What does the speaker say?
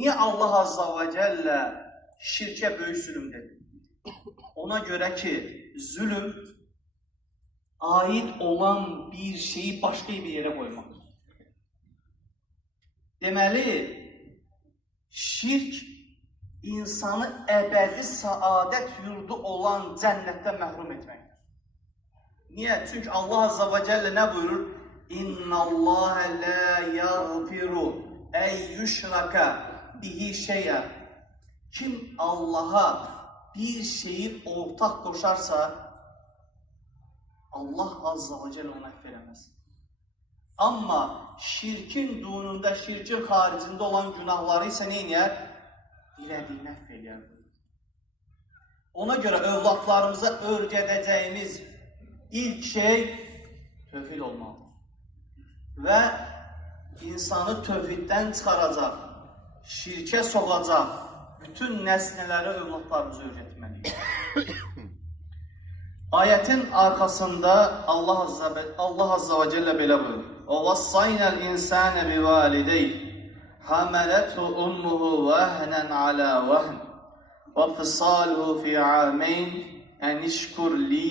Niyə Allah Azza və Cəllə şirkə böyük zülüm dedi? Ona görə ki, zülüm aid olan bir şeyi başqa bir yerə qoymaq. Deməli, şirk insanı əbədi saadət yurdu olan cənnətdən məhrum etməkdir. Niyə? Çünki Allah Azza və Cəllə nə buyurur? İnna Allaha la yaghfiru ey yushraka bihi şey'a. Kim Allaha bir şeyi ortaq qoşarsa, Allah Azza və Cəllə onu əfv eləməz. Amma şirkin dununda, şirkin xaricində olan günahları isə nə edir? Dilədiyini əfv eləyər. Ona görə övladlarımıza öyrədəcəyimiz ilk şey tövhid olmalıdır. Və insanı tövhiddən çıxaracaq, şirkə soğacaq, bütün nəsnələri övladlarımıza öyrətməliyik. Ayətin arxasında Allah Azza və Cəllə belə buyurur. وَوَصَّيْنَا الْإِنسَانَ بِوَالِدَيْهِ حَمَلَتْهُ أُمُّهُ وَهْنًا عَلَى وَهْنٍ وَفِصَالُهُ فِي عَامَيْنِ أَنِ اشْكُرْ لِي